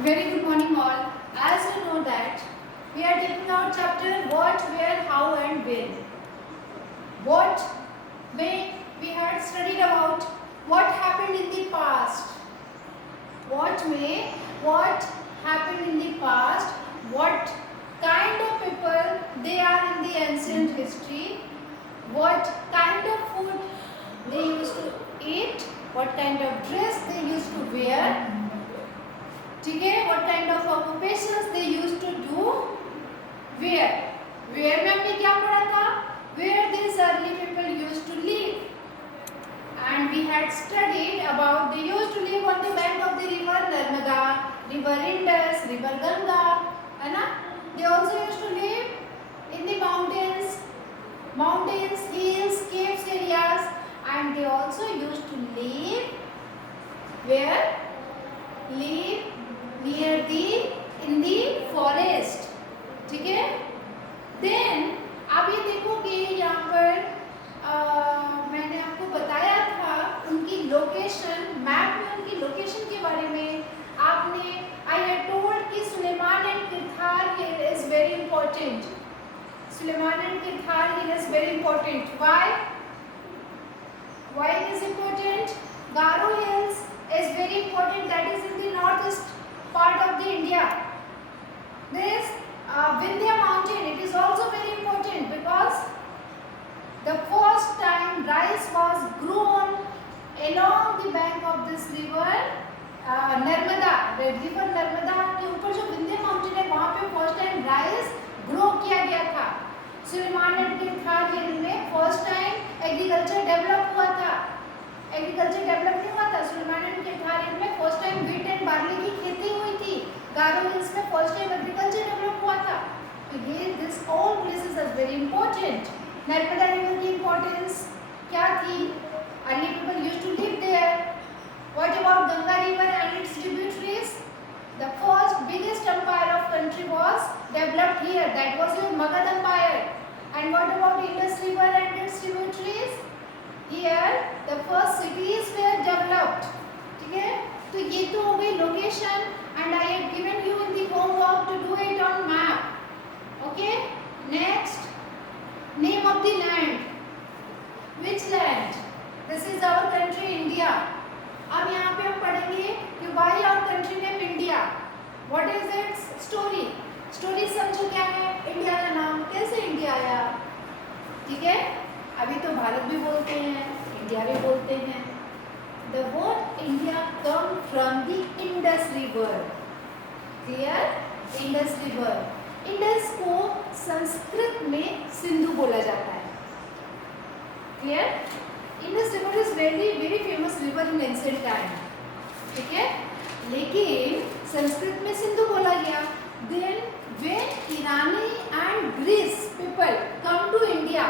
Very good morning all. As you know that we are taking our chapter what, where, how and when. What when we had studied about what happened in the past. What happened in the past, what kind of people they are in the ancient history, what kind of food they used to eat, what kind of dress they used to wear, ठीक है, what kind of occupations they used to do, where में हमने क्या पढ़ा था, where these early people used to live, and we had studied about they used to live on the bank of the river Narmada, river Indus, river Ganga, है ना. They also used to live in the mountains, hills, caves areas, and they also used to live where, live near in the forest. ठीक है. Then आप ये देखोगे यहाँ पर मैंने आपको बताया था उनकी लोकेशन, मैप में उनकी लोकेशन के बारे में आपने आई हैव टोल्ड कि Sulaiman and Kirthar hill is very important. Sulaiman and Kirthar hill is very important. Why it is important? Garo Hills is very important. That is in the northeast part of the India. This Vindhya mountain, it is also very important because the first time rice was grown along the bank of this river Narmada. River Narmada के ऊपर जो Vindhya mountain है वहाँ पे first time rice grow किया गया था. Suleman and Kirthar hill में फर्स्ट टाइम एग्रीकल्चर डेवलप हुआ था. एग्रीकल्चर डेवलप नहीं हुआ था. सुलेमान एंड किरथार हिल में first time wheat and barley की खेती हुई थी. गारो हिल्स में फर्स्ट टाइम एग्रीकल्चर डेवलप हुआ था. तो ये this all places are very important. Narmada river की इंपॉर्टेंस क्या थी? Early people used to live there. What about Ganga river and its tributaries? The first biggest empire of country was developed here. That was your Magad empire. And what about Indus river and its tributaries? Here the first cities were developed. ठीक है? तो ये तो हो गई location and I have given you in the homework to do it on map. Okay? Next, name of the land. Which land? This is our country India. अब यहाँ पे हम पढ़ेंगे कि why our country name India. What is its story. Story समझो क्या है. India का नाम कैसे इंडिया आया. ठीक है. अभी तो भारत भी बोलते हैं, इंडिया भी बोलते हैं. The word India come from the Indus river. Clear. Indus river. Indus को संस्कृत में सिंधु बोला जाता है. Clear. Indus river is very famous river in ancient time. ठीक है. लेकिन संस्कृत में सिंधु बोला गया. Then when Irani and Greece people come to India,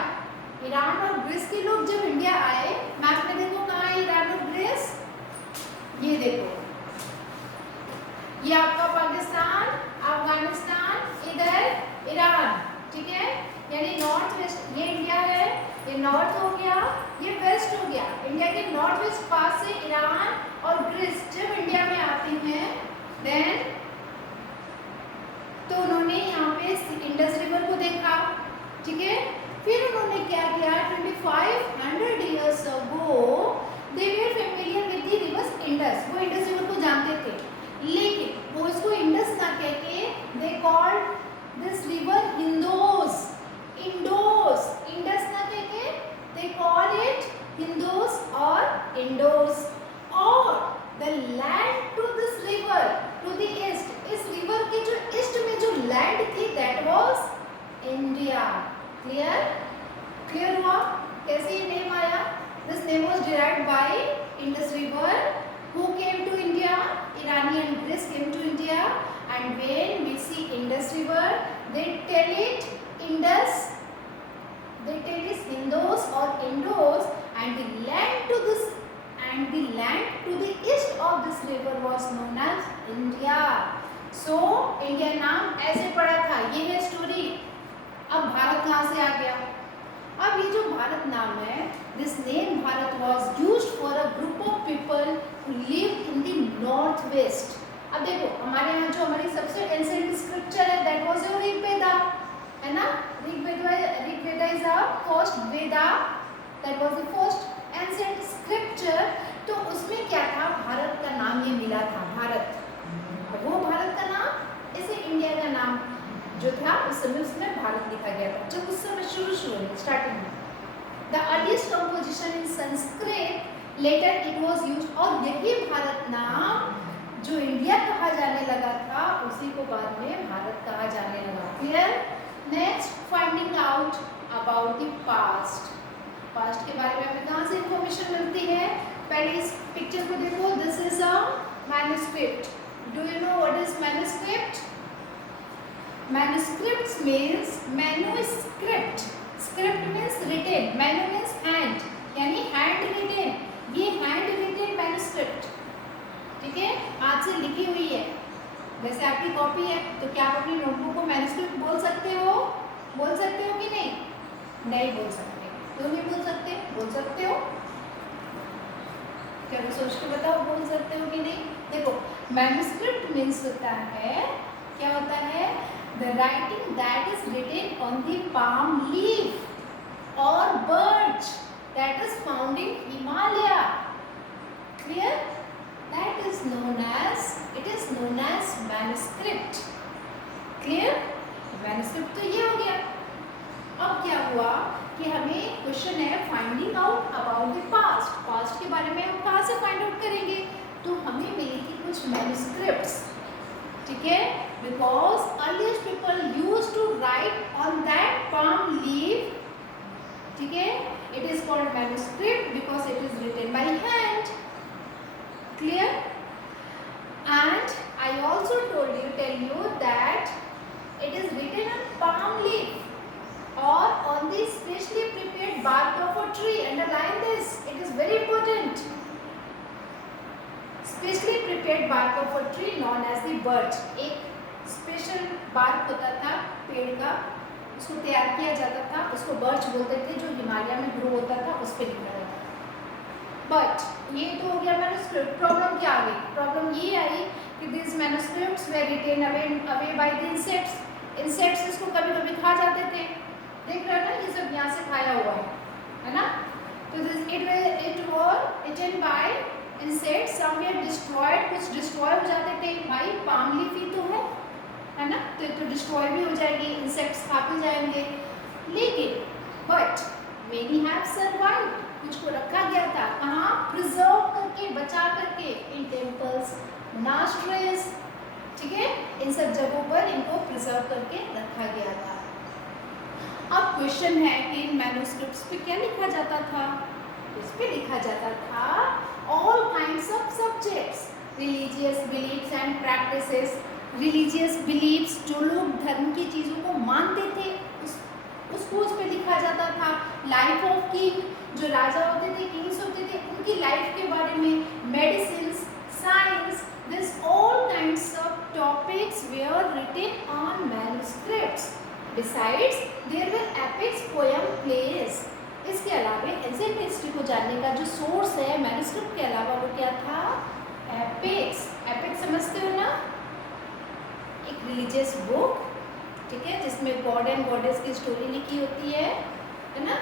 Iran और ग्रीस के लोग जब इंडिया आए, मैप में देखो कहाँ है ईरान और ग्रीस. ये देखो, ये आपका पाकिस्तान, अफगानिस्तान, इधर ईरान. ठीक है. यानी नॉर्थ वेस्ट. ये इंडिया है, ये नॉर्थ हो गया, ये वेस्ट हो गया. इंडिया के नॉर्थ वेस्ट पास से ईरान और ग्रीस जब इंडिया में आती हैं, देन तो उन्होंने यहाँ पे इंडस रिवर को देखा. ठीक है. फिर उन्होंने क्या किया, 2500 years ago they were familiar with the river Indus. वो इंडस रिवर को जानते थे, लेकिन वो इसको इंडस ना कह के they called this river Indus. Indus. Indus ना कह के they call it Hindus or Indus. और the land to this river to the east, इस river के जो ईस्ट में जो land थी that was India. Clear? Clear हुआ कैसे ये name आया? This name was derived by Indus river. Who came to India? Irani and Greece came to India. And when we see Indus river, they tell it Indus. They tell it Hindus or Indus, and the land to the east of this river was known as India. So India नाम ऐसे पड़ा था. ये है story. अब भारत कहाँ से आ गया. अब ये जो भारत नाम है, this name Bharat was used for a group of people who lived in the northwest. अब देखो हमारे यहाँ जो हमारी सबसे एंशिएंट स्क्रिप्चर है दैट वाज योर ऋग्वेदा, है ना। Rigveda is a first Veda, that was the first ancient scripture. तो उसमें क्या था, भारत का नाम ये मिला था, भारत। वो भारत का नाम ऐसे इंडिया का नाम जो था उस समय उसमें भारत लिखा गया था, जब उस समय शुरू में स्टार्टिंग में। The earliest composition in Sanskrit later it was used, और यही भारत नाम जो इंडिया कहा जाने लगा था उसी को बाद में भारत कहा जाने लगा। Clear. Next, finding out about the past. Past के बारे में हमें कहाँ से इंफॉर्मेशन मिलती है, पहले इस पिक्चर को देखो, this is a manuscript. Do you know what is manuscript? Manuscripts means manuscript. Script means written. Manu means hand, यानी hand written. ये hand written manuscript, ठीक है, हाथ से लिखी हुई है। वैसे आपकी कॉपी है तो क्या आप अपनी नोटबुक को मैन्युस्क्रिप्ट बोल सकते हो? बोल सकते हो कि नहीं? नहीं बोल सकते। क्यों नहीं बोल सकते? बोल सकते हो, क्या वो सोच के बताओ, बोल सकते हो कि नहीं? देखो मैन्युस्क्रिप्ट मीन्स होता है, क्या होता है, the writing that is written on the palm leaf or birch that is found in Himalaya. Clear? That is known as, it is known as manuscript. Clear? manuscript तो ये हो गया। अब क्या हुआ कि हमें क्वेश्चन है finding out about the past. Past के बारे में हम कहाँ से फाइंड आउट करेंगे? तो हमें मिलेगी कुछ मैन्युस्क्रिप्ट्स, ठीक है, because earliest people used to write on that palm leaf, ठीक है, it is called manuscript because it is written by hand. Clear? And I also tell you that it is written on palm leaf or on the specially prepared bark of a tree. Underline this, it is very important. Specially prepared bark of a tree known as the birch. एक special bark होता था पेड़ का, उसको तैयार किया जाता था, उसको बर्च बोलते थे, जो हिमालय में ग्रो होता था, उस पर लिखा जाता था। बट ये तो हो गया मैन्युस्क्रिप्ट। प्रॉब्लम क्या आ गई? प्रॉब्लम ये आई कि this manuscripts were eaten away by the insects. Insects इसको कभी कभी खा जाते थे, देख रहे हो ना, ये सब यहाँ से खाया हुआ है ना। तो this it was eaten by insects, some were destroyed, कुछ डिस्ट्रॉय हो जाते थे। भाई पाम लीफ ही तो है ना, तो डिस्ट्रॉय भी हो जाएगी, इंसेक्ट्स खा भी जाएंगे। लेकिन बट मेनी हैव सर्वाइव्ड, कुछ को रखा गया था कहाँ? प्रिजर्व करके, बचा करके, इन टेम्पल्स, मोनास्ट्रीज, ठीक है, इन सब जगहों पर इनको प्रिजर्व करके रखा गया था। अब क्वेश्चन है कि इन मैन्युस्क्रिप्ट्स पे क्या लिखा जाता था? इस पे लिखा जाता था all kinds of subjects, religious beliefs and practices. Religious beliefs, जो लोग धर्म की चीज़ों को मानते थे उसको उस पर लिखा जाता था। लाइफ ऑफ किंग, जो राजा होते थे, किंग्स होते थे, उनकी लाइफ के बारे में। Medicine, science, this all kinds of topics were written on manuscripts. Besides there were epics, poem, plays. इसके अलावा एंशिएंट हिस्ट्री को जानने का जो सोर्स है मैन्युस्क्रिप्ट के अलावा वो क्या था? एपिक्स। एपिक्स समझते हो ना? एक रिलीजियस बुक, ठीक है, जिसमें गॉड एंड गॉडेस की स्टोरी लिखी होती है ना।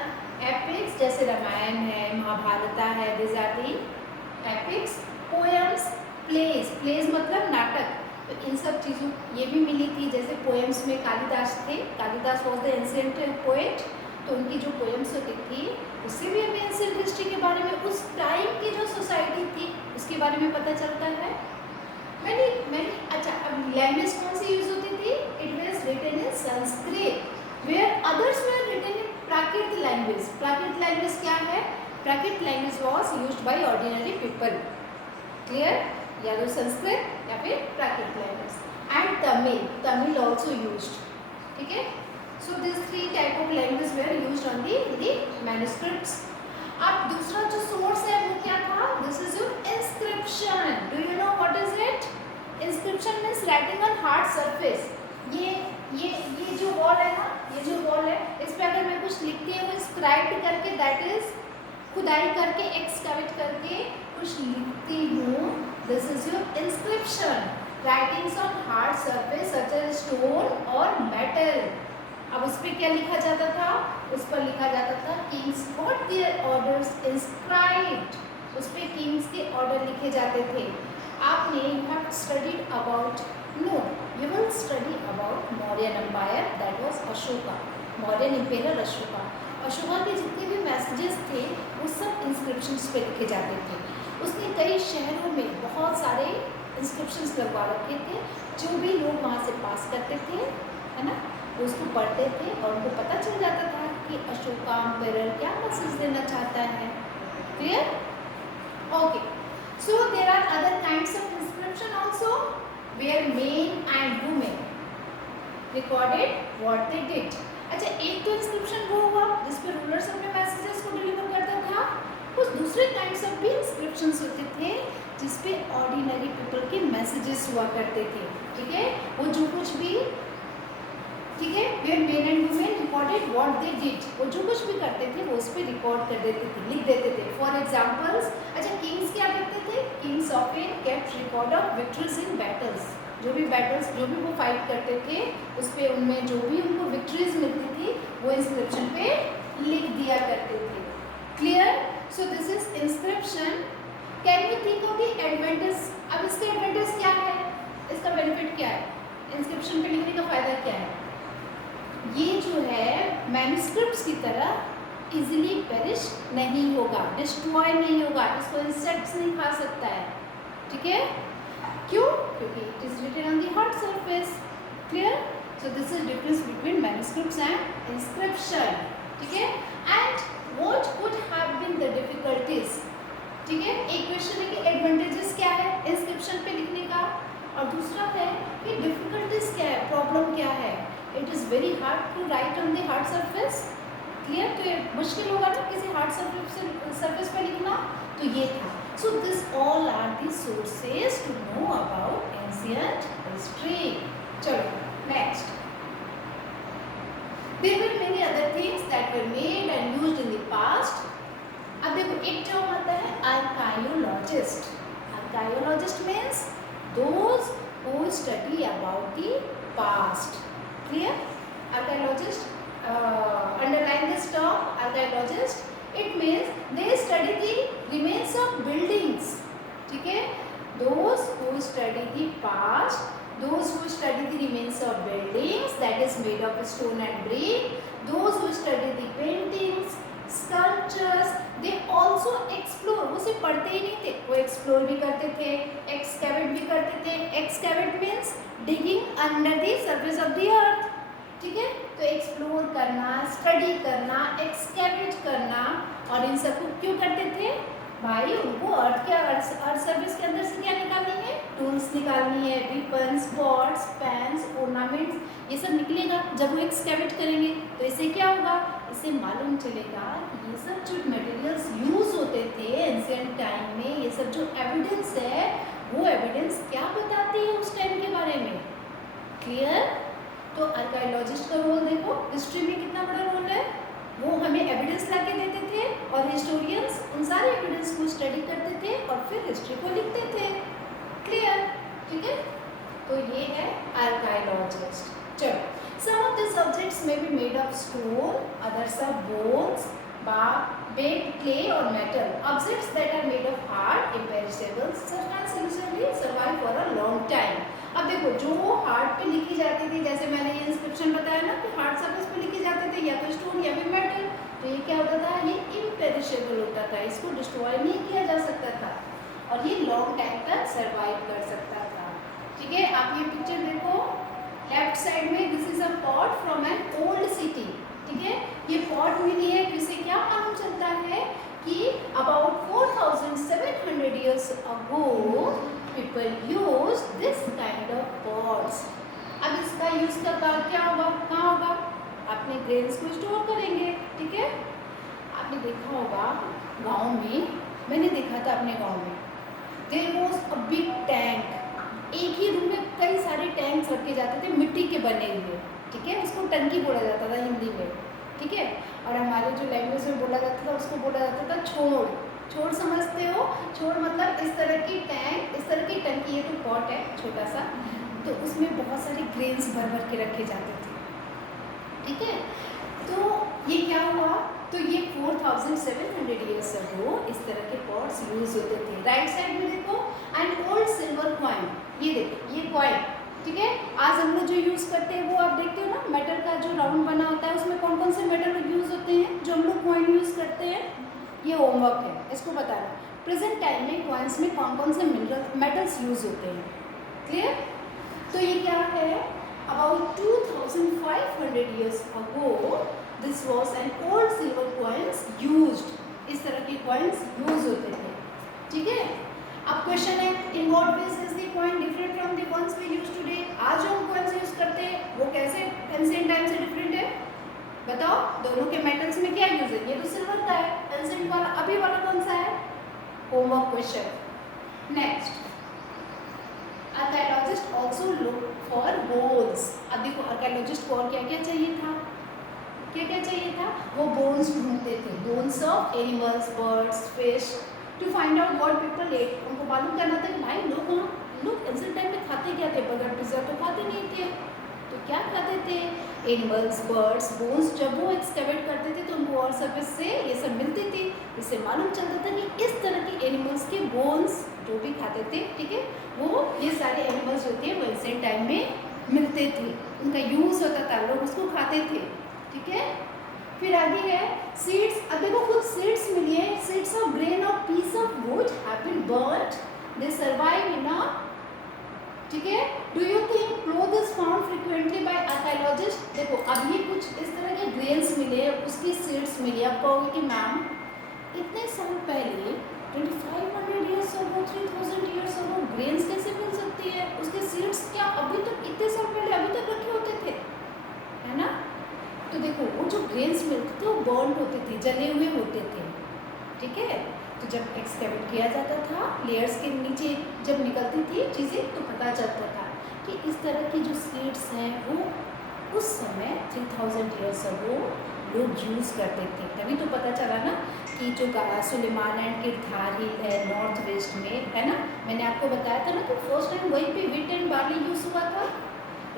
एपिक्स जैसे रामायण है, महाभारत है, this are the epics. Poems, plays, plays मतलब नाटक, तो इन सब चीज़ों ये भी मिली थी। जैसे पोएम्स में कालिदास थे, Kalidas was the ancient poet, तो उनकी जो पोएम्स होती थी उससे भी हमें एंशिएंट हिस्ट्री के बारे में, उस टाइम की जो सोसाइटी थी उसके बारे में पता चलता है। मैंने अच्छा, अब लैंग्वेज कौन सी यूज होती थी? It was written in Sanskrit, where others were written in Prakrit language. Prakrit language क्या है? Prakrit language was used by ordinary people. Clear? या तो संस्कृत या फिर Prakrit language. And Tamil, Tamil also used, ठीक है। So this three type of language were used on the manuscripts. अब दूसरा जो सोर्स है वो क्या था? This is your inscription. Do you know what is it? Inscription means writing on hard surface. ये जो वॉल है ना, ये जो वॉल है, इस पे अगर मैं कुछ लिखती हूँ, स्क्राइब करके, दैट इज खुदाई करके, एक्सकैवेट करके कुछ लिखती हूँ, this is your inscription. Writings on hard surface such as stone और मेटल। अब उस पर क्या लिखा जाता था? उस पर लिखा जाता था kings got their orders inscribed. उस पर किंग्स के ऑर्डर लिखे जाते थे। आपने you have studied about, no you will study about Mauryan empire, that was Ashoka, Mauryan empire Ashoka. Ashoka के जितने भी मैसेजेस थे वो सब इंस्क्रिप्शंस पे लिखे जाते थे। उसने कई शहरों में बहुत सारे इंस्क्रिप्शंस लगवा रखे थे। जो भी लोग वहाँ से पास करते थे, है ना, वो उसको पढ़ते थे और उनको पता चल जाता था कि अशोका एम्पायर क्या मैसेज देना चाहता है। Clear? Okay, so there are other kinds of inscription also where men and women recorded what they did. अच्छा, एक तो इंस्क्रिप्शन वो हुआ जिस पे रूलर्स अपने मैसेजेस को डिलीवर करता था। कुछ दूसरे काइंड्स ऑफ भी इंस्क्रिप्शंस होते थे जिस पे ऑर्डिनरी पीपल के मैसेजेस हुआ करते थे। ठीक है, वो जो कुछ भी, ठीक है, where men and women recorded what they did, वो जो कुछ भी करते थे वो उस पर रिकॉर्ड कर देते थे, लिख देते थे। फॉर एग्जांपल्स, अच्छा किंग्स क्या लिखते थे? Kings often kept record of victories in battles. जो भी बैटल्स, जो भी वो फाइट करते थे उस पे उनमें जो भी उनको विक्ट्रीज मिलती थी वो इंस्क्रिप्शन पे लिख दिया करते थे। Clear? So this is inscription. Can you think of the advantage? अब इसका एडवांटेज क्या है, इसका बेनिफिट क्या है, इंस्क्रिप्शन पे लिखने का फायदा क्या है? ये जो है मैन्युस्क्रिप्ट्स की तरह इजीली पेरिश नहीं होगा, डिस्ट्रॉय नहीं होगा, इसको इंसेक्ट्स नहीं खा सकता है। ठीक है, क्यों? क्योंकि it is written on the hard surface. Clear? So this is difference between manuscripts and inscription. ठीक है, and what could have been the difficulties? ठीक है, एक क्वेश्चन है कि एडवांटेजेस क्या है इंस्क्रिप्शन पे लिखने का, और दूसरा है कि डिफिकल्टीज क्या है, प्रॉब्लम क्या है। It is very hard to write on the hard surface. Clear? तो ये मुश्किल होगा ना किसी हार्ड सरफेस पे लिखना, तो ये था। So this all are the sources to know about ancient history. चलो next, there were many other things that were made and used in the past. अब देखो एक टर्म आता है archaeologist. Archaeologist means those who study about the past. Clear? Archaeologist, underline this term archaeologist. It means they study the remains of buildings. ठीक है? Those who study the past, those who study the remains of buildings that is made of stone and brick, those who study the paintings, sculptures, they also explore. वो सिर्फ पढ़ते ही नहीं थे, वो explore भी करते थे, excavate भी करते थे. Excavate means digging under the surface of the earth. ठीक है, तो एक्सप्लोर करना, स्टडी करना, एक्सकैवेट करना, और इन सबको क्यों करते थे भाई? उनको अर्थ सर्फेस के अंदर से क्या निकालनी है? टूल्स निकालनी है, वेपन्स, पॉट्स, पैन्स, ऑर्नामेंट्स, ये सब निकलेगा जब वो एक्सकैवेट करेंगे। तो इससे क्या होगा? इससे मालूम चलेगा कि ये सब जो मटेरियल्स यूज होते थे एंशिएंट टाइम में, ये सब जो एविडेंस है वो एविडेंस क्या बताती है उस टाइम के बारे में। क्लियर? तो आर्कायोलॉजिस्ट का रोल देखो हिस्ट्री में कितना बड़ा रोल है। वो हमें एविडेंस ला के देते थे और हिस्टोरियंस उन सारे एविडेंस को स्टडी करते थे और फिर हिस्ट्री को लिखते थे। क्लियर? ठीक है, तो ये है आर्कायोलॉजिस्ट। चलो, सम ऑफ द सब्जेक्ट्स में be made of stone, others of bones, baked clay or metal. Objects that are made of hard, imperishable, can similarly survive for a long time. अब देखो जो हार्ड पे लिखी जाती थी, जैसे मैंने ये इंस्क्रिप्शन बताया ना कि हार्ड सरफेस पे लिखे जाते थे या तो स्टोन या फिर मेटल, तो ये क्या होता था? ये इम्पेरिशेबल होता था, इसको डिस्ट्रॉय नहीं किया जा सकता था और ये लॉन्ग टाइम तक सर्वाइव कर सकता था। ठीक है, आप ये पिक्चर देखो लेफ्ट साइड में, this is a pot from an old city. ठीक है, ये पॉट मिली है, जिससे क्या मालूम चलता है कि about 4700 years ago people used this kind of pots. अब इसका यूज का क्या होगा, कहाँ होगा? अपने ग्रेन्स को स्टोर करेंगे। ठीक है, आपने देखा होगा गांव में, मैंने देखा था अपने गांव में, there was a big tank. एक ही रूम में कई सारे टैंक्स रखे जाते थे मिट्टी के बने हुए। ठीक है, उसको टंकी बोला जाता था हिंदी में। ठीक है, और हमारे जो लैंग्वेज में बोला जाता था उसको बोला जाता था छोड़। छोड़ समझते हो? छोड़ मतलब इस तरह की टैंक, इस तरह की टंकी, ये तो पॉट है, छोटा सा, तो उसमें बहुत सारे ग्रेन्स भर भर के रखे जाते थे, ठीक है। तो ये क्या हुआ, तो ये 4700 ईयर्स अगो इस तरह के पॉट्स यूज होते थे। राइट साइड में देखो, एंड ओल्ड सिल्वर कॉइन, ये देखो ये कॉइन, ठीक है। आज हम लोग जो यूज़ करते हैं वो आप देखते हो ना, मेटल का जो राउंड बना होता है उसमें कौन कौन से मेटल यूज़ होते हैं जो हम लोग कॉइन यूज़ करते हैं, ये होमवर्क है, इसको बताना। प्रेजेंट टाइम में कॉइन्स में कौन कौन से मेटल्स यूज़ होते हैं, क्लियर। तो ये क्या है, about 2500 years ago this was an old silver coins used, इस तरह के कॉइन्स यूज होते थे, ठीक है। अब क्वेश्चन है, in what ways is the coin different from the ones we use today. आज जो हम कॉइन्स यूज करते हैं वो कैसे एंशिएंट टाइम से डिफरेंट है, बताओ। दोनों के मेटल्स में क्या यूज है, ये तो सिल्वर का है, एंशिएंट वाला अभी वाला कौन सा है, homework question. Next, archaeologist also look for bones. अब देखो आर्कियोलॉजिस्ट को और क्या क्या चाहिए था, क्या क्या चाहिए था, वो बोन्स ढूंढते थे, bones of animals, birds, fish, to find out what people ate. उनको मालूम करना था कि भाई लोग एंशिएंट टाइम में खाते क्या थे, बर्गर पिज्जा तो खाते नहीं थे, तो क्या खाते थे, एनिमल्स, बर्ड्स, बोन्स। जब वो एक्सकैवेट करते थे तो उनको और सर्फेस से ये सब मिलती थी, इससे मालूम चलता था कि इस तरह के एनिमल्स के बोन्स जो भी खाते थे, ठीक है, वो ये सारे एनिमल्स होते हैं वो एंशिएंट टाइम में मिलते थे, उनका यूज होता था, लोग उसको खाते थे, ठीक है। फिर आगे है सीड्स। अब देखो कुछ सीड्स मिली है, सीड्स ऑफ ग्रेन और piece of wood have been burned, they survive in a, ठीक है। Do you think cloth is found frequently by archaeologist. देखो अब ये कुछ इस तरह के ग्रेन्स मिले, उसकी सीड्स मिली। आप कहोगे कि मैम इतने साल पहले 2500 years ago, 3000 years ago grains कैसे मिल सकती है, उसके सीड्स क्या अभी तक इतने साल पहले अभी तक रखे होते थे, है ना। तो देखो वो जो ग्रेन्स मिलते थे वो बर्न्ड होते थे, जले हुए होते थे, ठीक है। तो जब एक्सकैवेट किया जाता था, लेयर्स के नीचे जब निकलती थी चीज़ें, तो पता चलता था कि इस तरह की जो सीड्स हैं वो उस समय 3000 ईयर्स अगो लोग यूज़ करते थे। तभी तो पता चला ना कि जो सुलेमान एंड किरदार हिल है नॉर्थ वेस्ट में, है ना, मैंने आपको बताया था ना कि फर्स्ट टाइम वहीं पे व्हीट एंड बार्ली यूज़ हुआ था।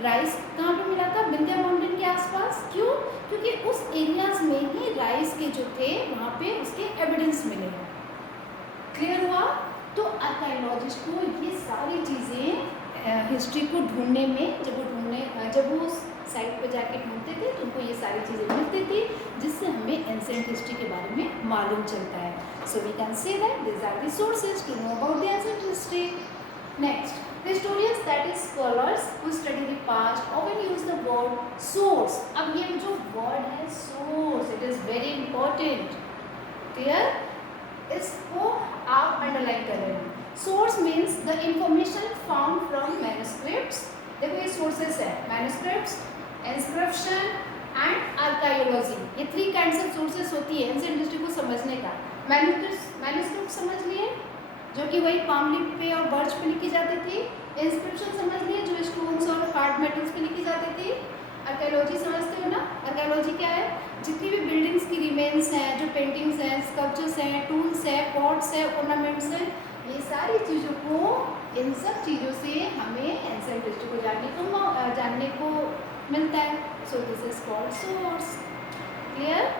राइस कहाँ पे मिला था, विंध्या माउंटेन के आसपास। क्यों, क्योंकि उस एरियाज में ही राइस के जो थे वहाँ पे उसके एविडेंस मिले हैं, क्लियर हुआ। तो आर्कियोलॉजिस्ट को ये सारी चीज़ें हिस्ट्री को ढूंढने में, जब वो साइट पे जाके ढूंढते थे तो उनको ये सारी चीज़ें मिलती थी, जिससे हमें एंशिएंट हिस्ट्री के बारे में मालूम चलता है। So we can say that this are the sources to know about the ancient history. Next, historians, that is scholars who study the past, often use the word source. अब ये जो word है source, it is very important, clear। इसको आप underline कर रहे हो। Source means the information found from manuscripts. देखो ये सोर्सेस है, मैन्युस्क्रिप्ट्स, इंस्क्रिप्शन एंड आर्कियोलॉजी, ये 3 काइंड्स ऑफ सोर्सेस होती है एंशिएंट हिस्ट्री को समझने का। मैन्युस्क्रिप्ट समझ लिए, जो कि वही पाम लीफ पे और बर्च पे लिखी जाती थी। इंस्क्रिप्शन समझ लिए, जो स्टोन्स और हार्ड मेटल्स पे लिखी जाती थी। आर्कियोलॉजी समझते हो ना, आर्कियोलॉजी क्या है, जितनी भी बिल्डिंग्स की रिमेन्स हैं, जो पेंटिंग्स हैं, स्कल्पचर्स हैं, टूल्स हैं, पॉट्स हैं, ऑर्नामेंट्स हैं, ये सारी चीज़ों को, इन सब चीज़ों से हमें एंशिएंट हिस्ट्री को जानने को मिलता है। So this is called source, clear,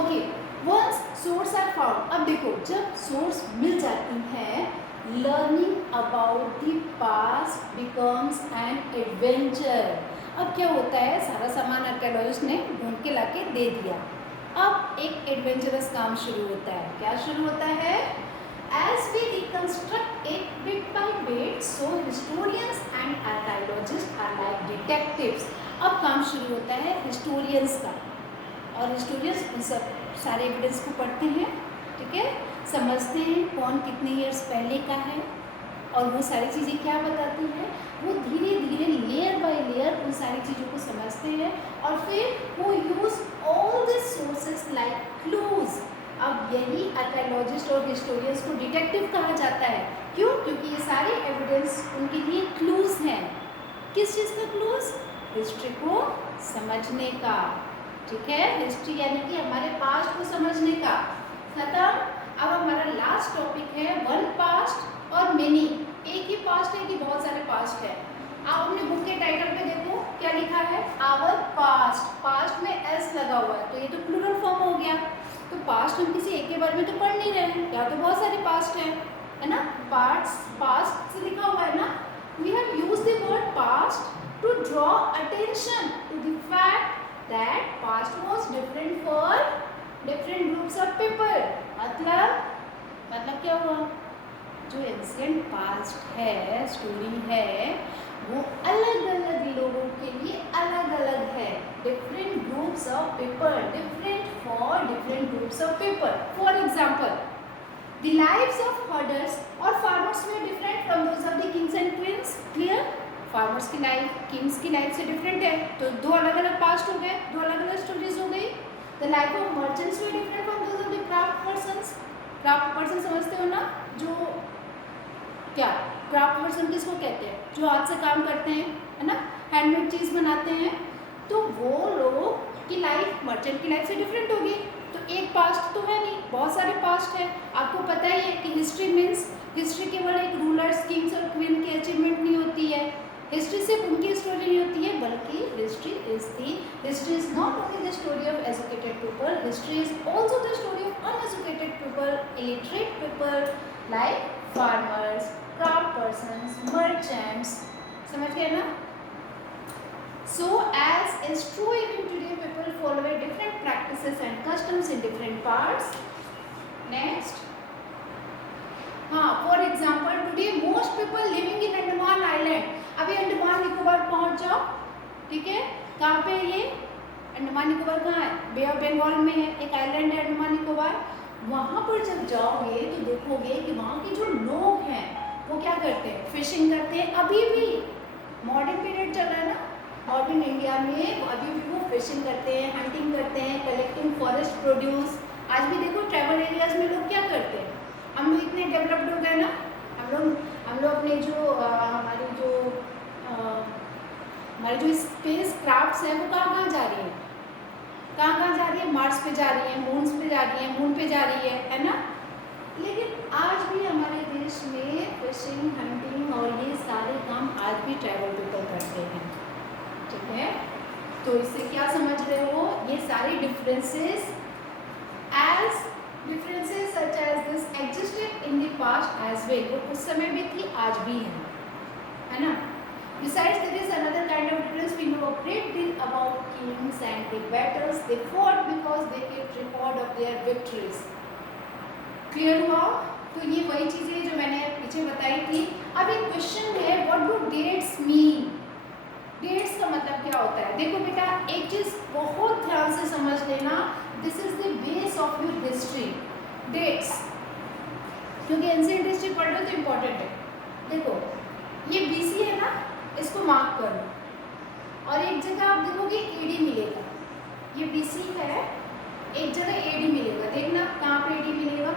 okay. Once source are found, अब देखो जब सोर्स मिल जाती है, learning about the past becomes an adventure. अब क्या होता है, सारा सामान आर्कियोलॉजिस्ट ने ढूंढ के लाके दे दिया, अब एक एडवेंचरस काम शुरू होता है। क्या शुरू होता है, as we reconstruct it bit by bit, so historians and archaeologist are like detectives. अब काम शुरू होता है हिस्टोरियंस का, और हिस्टोरियंस उन सब सारे एविडेंस को पढ़ते हैं, ठीक है, समझते हैं कौन कितने ईयर्स पहले का है, और वो सारी चीज़ें क्या बताती हैं, वो धीरे धीरे लेयर बाय लेयर उन सारी चीज़ों को समझते हैं, और फिर वो use all this sources like clues. अब यही आर्कियोलॉजिस्ट और हिस्टोरियंस को डिटेक्टिव कहा जाता है। क्यों, क्योंकि ये सारे एविडेंस उनके लिए क्लूज हैं। किस चीज़ का क्लूज, हिस्ट्री को समझने का, ठीक है, हिस्ट्री यानी कि हमारे पास्ट को समझने का। खत्म। अब हमारा लास्ट टॉपिक है वन पास्ट और मेनी। एक ही पास्ट आवर पास्ट, पास्ट में एस लगा हुआ है तो ये तो प्लूरल फॉर्म हो गया। तो पास्ट हम किसी एक के बारे में तो पढ़ नहीं रहे हैं, या तो बहुत सारे पास्ट है ना। पास्ट से लिखा हुआ है ना, we have used the word past to draw attention to the fact that past was different for different groups of people. मतलब क्या हुआ, जो एंशिएंट पास्ट है, स्टोरी है, वो अलग अलग लोगों के लिए अलग अलग है। Different groups of people, different for different groups of people. For example, the lives of herders और फार्मर्स में different from those of the Kings and queen's. Clear? Farmers की लाइफ किंग्स की लाइफ से डिफरेंट है, तो दो अलग अलग पास्ट हो गए, दो अलग अलग स्टोरीज हो गई। द लाइफ ऑफ मर्चेंट्स में different from those of the craft persons. Craft person समझते हो ना, जो क्या क्राफ्ट पर्सन किसको कहते हैं, जो हाथ से काम करते हैं, है ना, हैंडमेड चीज़ बनाते हैं, तो वो लोग की लाइफ मर्चेंट की लाइफ से डिफरेंट होगी। तो एक पास्ट तो है नहीं, बहुत सारे पास्ट है। आपको पता ही है कि हिस्ट्री मीन्स, हिस्ट्री केवल एक रूलर्स, किंग्स और क्वीन की अचीवमेंट नहीं होती है। हिस्ट्री सिर्फ उनकी स्टोरी नहीं होती है, बल्कि history is not only the story of educated people, history is also the story of uneducated people, illiterate people like farmers, craft persons, merchants. समझ गए ना? So as is true even today, people follow different practices and customs in different parts. Next, for example, today most people living in Andaman Island. अभी अंडमान निकोबार पहुंच जाओ, ठीक है? कहाँ पे ये अंडमान निकोबार कहाँ है? बे ऑफ बंगाल में है, एक आइलैंड है अंडमान निकोबार। वहाँ पर जब जाओगे तो देखोगे कि वहाँ के जो लोग हैं वो क्या करते हैं, फिशिंग करते हैं। अभी भी मॉडर्न पीरियड चल रहा है ना, मॉडर्न इंडिया में अभी भी वो फिशिंग करते हैं, हंटिंग करते हैं, कलेक्टिंग फॉरेस्ट प्रोड्यूस। आज भी देखो ट्रैवल एरियाज में लोग क्या करते हैं, हम लोग इतने डेवलप्ड हो गए ना, हम लोग अपने जो हमारी जो स्पेस क्राफ्ट्स है वो कहाँ कहाँ जा रही है, कहाँ जा रही है, मार्स पे जा रही है, मून्स पे जा रही है, मून पे जा रही है ना। लेकिन आज भी हमारे देश में फिशिंग, हंटिंग और ये सारे काम आज भी ट्राइबल पीपल करते हैं, ठीक है? तो इससे क्या समझ रहे हो, ये सारे differences such as this existed in the past as well, वो उस समय भी थी, आज भी है ना? Besides, there is another kind of difference. We know a great deal about kings and the battles they fought because they kept record of their victories. Clear हुआ? तो ये वही चीज़ें जो मैंने पीछे बताई थी। अब एक क्वेश्चन है, what do dates mean? Dates का मतलब क्या होता है? देखो बेटा, एक चीज़ बहुत ध्यान से समझ लेना, this is the base of your history, dates, क्योंकि एंशिएंट हिस्ट्री पढ़ लो तो इम्पोर्टेंट है। देखो ये BC है ना, इसको मार्क कर लो और एक जगह आप देखोगे AD मिलेगा, ये BC है, एक जगह AD मिलेगा, देखना कहाँ पे AD मिलेगा।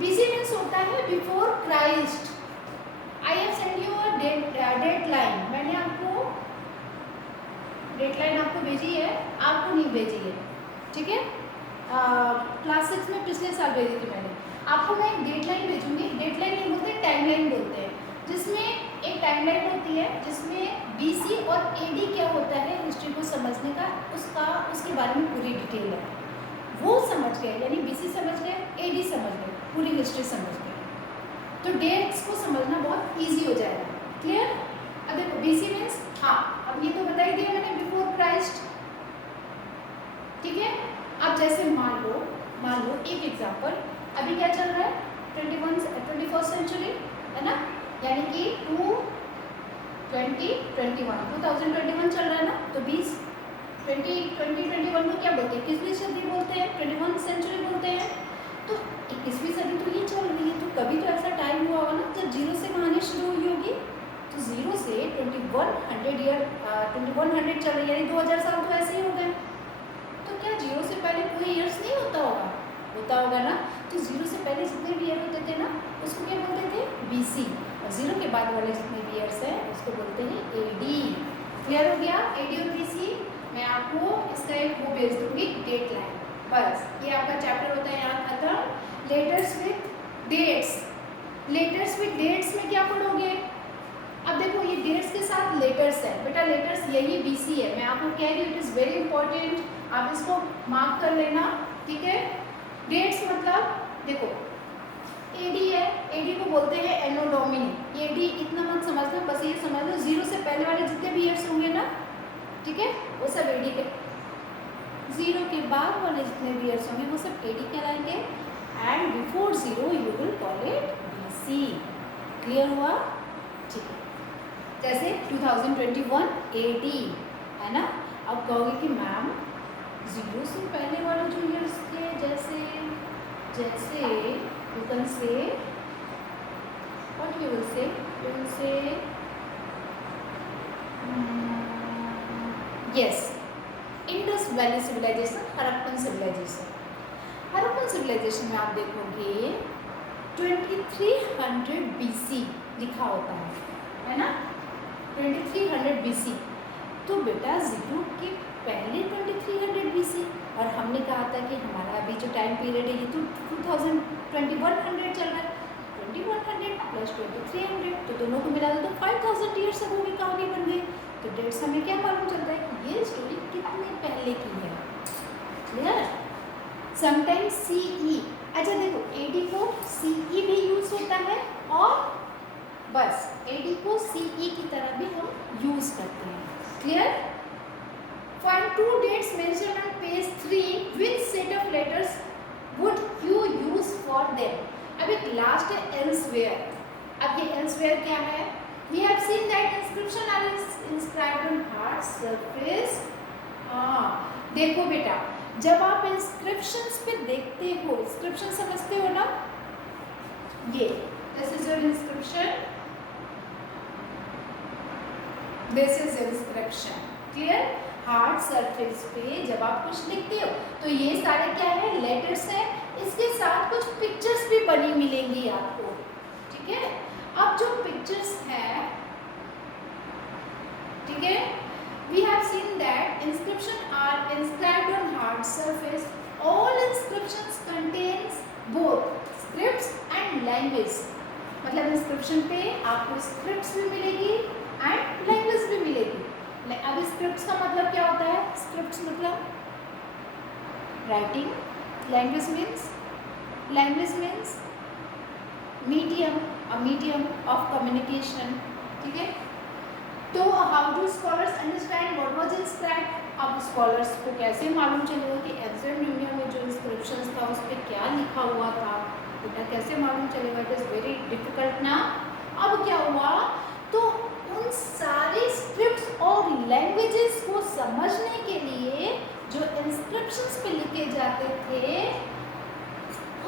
BC मीन्स होता है before Christ. I have send you a date line, मैंने आपको डेट लाइन आपको भेजी है, आपको नहीं भेजी है, ठीक है? क्लास 6 में पिछले साल भेजी थी मैंने आपको। मैं एक डेट लाइन भेजूंगी, डेट लाइन नहीं बोलते, टाइम लाइन बोलते हैं, जिसमें एक टाइमलाइन होती है जिसमें BC और AD क्या होता है हिस्ट्री को समझने का, उसके बारे में पूरी डिटेल है। वो समझ गए, यानी BC समझ गए, AD समझ गए, पूरी हिस्ट्री समझ गए, तो डेट्स को समझना बहुत इजी हो जाएगा। क्लियर? अब देखो BC मीन्स, अब ये तो बता ही दिया मैंने, बिफोर क्राइस्ट, ठीक है? अब जैसे मान लो एक एग्जाम्पल, अभी क्या चल रहा है, 21st सेंचुरी है ना, यानी कि 2021 चल रहा है ना, तो 2021 को क्या बोलते हैं, 21वीं सदी बोलते हैं, 21 सेंचुरी बोलते हैं। तो 21वीं सदी तो ये चल रही है, तो कभी तो ऐसा टाइम हुआ होगा ना जब जीरो से कहानी शुरू हुई होगी, तो जीरो से 2100 चल रही है, यानी 2000 साल तो ऐसे ही हो गए। तो क्या जीरो से पहले कोई ईयर्स नहीं होता होगा ना, तो जीरो से पहले जितने भी ईयर होते थे ना, उसको क्या बोलते थे, BC, और जीरो के बाद वाले जितने भी ईयर्स हैं उसको बोलते हैं AD। क्लियर हो गया? AD और BC। मैं आपको इसका एक वो भेज दूंगी, डेट लाइन, बस ये आपका चैप्टर होता है यहाँ खत्म। लेटर्स विथ डेट्स में क्या पढ़ोगे? अब देखो ये डेट्स के साथ लेटर लेटर्स है बेटा, लेटर्स यही BC है, मैं आपको कह रही हूँ, इट इज़ वेरी इंपॉर्टेंट, आप इसको मार्क कर लेना, ठीक है। डेट्स मतलब देखो AD है, AD को बोलते हैं एनो डोमिनी, AD इतना मत समझना, बस ये समझ लो 0 से पहले वाले जितने भी ईयर्स होंगे ना, ठीक है, वो सब AD के, 0 के बाद वाले जितने भी ईयर्स होंगे वो सब AD कहलाएंगे, and before 0 you will call it BC। Clear हुआ? ठीक है। जैसे 2021 AD है ना। अब कहोगे कि मैम 0 से पहले वाले जो ईयर्स थे, जैसे जैसे you can say what you will say yes, Indus valley civilization, Harappan civilization. Harappan civilization में आप देखोगे 2300 BC लिखा होता है ना, 2300 BC। तो बेटा 0 के पहले 2300 BC, और हमने कहा था कि हमारा अभी जो टाइम पीरियड है ये तो 2100 चल रहा है, 2100 प्लस 2300, तो दोनों को मिला दो तो 5000 ईयर्स अगो की कहानी बन गई। तो डेट्स हमें क्या मालूम चलता है कि ये स्टोरी कितने पहले की है। क्लियर? समटाइम्स CE, अच्छा देखो AD को CE भी यूज होता है, और बस AD को CE की तरह भी हम यूज करते हैं। Clear? Find 2 dates mentioned on page 3. Which set of letters would you use for them? अब एक लास्ट है elsewhere। अब ये elsewhere क्या है? We have seen that inscription are inscribed on hard surface। देखो बेटा, जब आप inscriptions पे देखते हो, inscription समझते हो ना, ये this is your inscription, this is inscription। Clear? Hard surface पे जब आप कुछ लिखते हो तो ये सारे क्या है, लेटर्स हैं, इसके साथ कुछ पिक्चर्स भी बनी मिलेंगी आपको, ठीक है। अब जो पिक्चर्स हैं, ठीक है, we have seen that inscription are inscribed on hard surface. All inscriptions contains both scripts and language. मतलब इंस्क्रिप्शन पे आपको स्क्रिप्ट्स भी मिलेगी एंड लैंग्वेज भी मिलेगी। अब स्क्रिप्ट्स का मतलब क्या होता है? स्क्रिप्ट्स मतलब writing, language means medium, a medium of communication, ठीक है। तो how do scholars understand what was inscribed? अब स्कॉलर्स को कैसे मालूम चलेगा कि एंशिएंट न्यूमिया में जो इंस्क्रिप्शंस था उस पर क्या लिखा हुआ था? बेटा कैसे मालूम चलेगा? इट इज वेरी डिफिकल्ट ना। अब क्या हुआ, तो उन सारे स्क्रिप्ट्स और लैंग्वेजेस को समझने के लिए जो इंस्क्रिप्शंस पे लिखे जाते थे,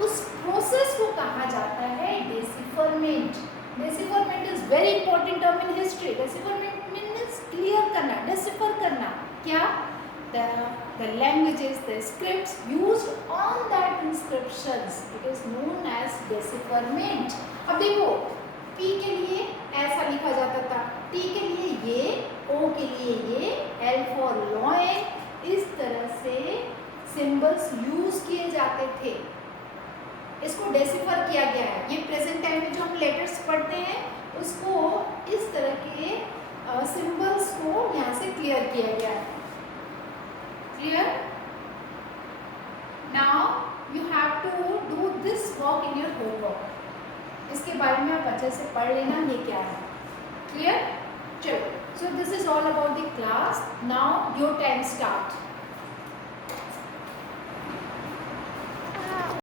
उस प्रोसेस को कहा जाता है decipherment. Decipherment is very important term in history. Decipherment means clear करना, डेसिफर करना। क्या? the languages, the scripts used on that inscriptions, it is known as decipherment। अब देखो P के लिए ऐसा लिखा जाता था, T के लिए ये, O के लिए ये, L for loin, इस तरह से सिंबल्स यूज किए जाते थे। इसको डेसिफर किया गया है। ये प्रेजेंट टाइम में जो हम लेटर्स पढ़ते हैं उसको इस तरह के सिंबल्स को यहाँ से क्लियर किया गया है। Clear? Now you have to do this work in your homework. इसके बारे में आप अच्छे से पढ़ लेना ये क्या है। क्लियर? चलो, सो this is all about the class. Now your time start.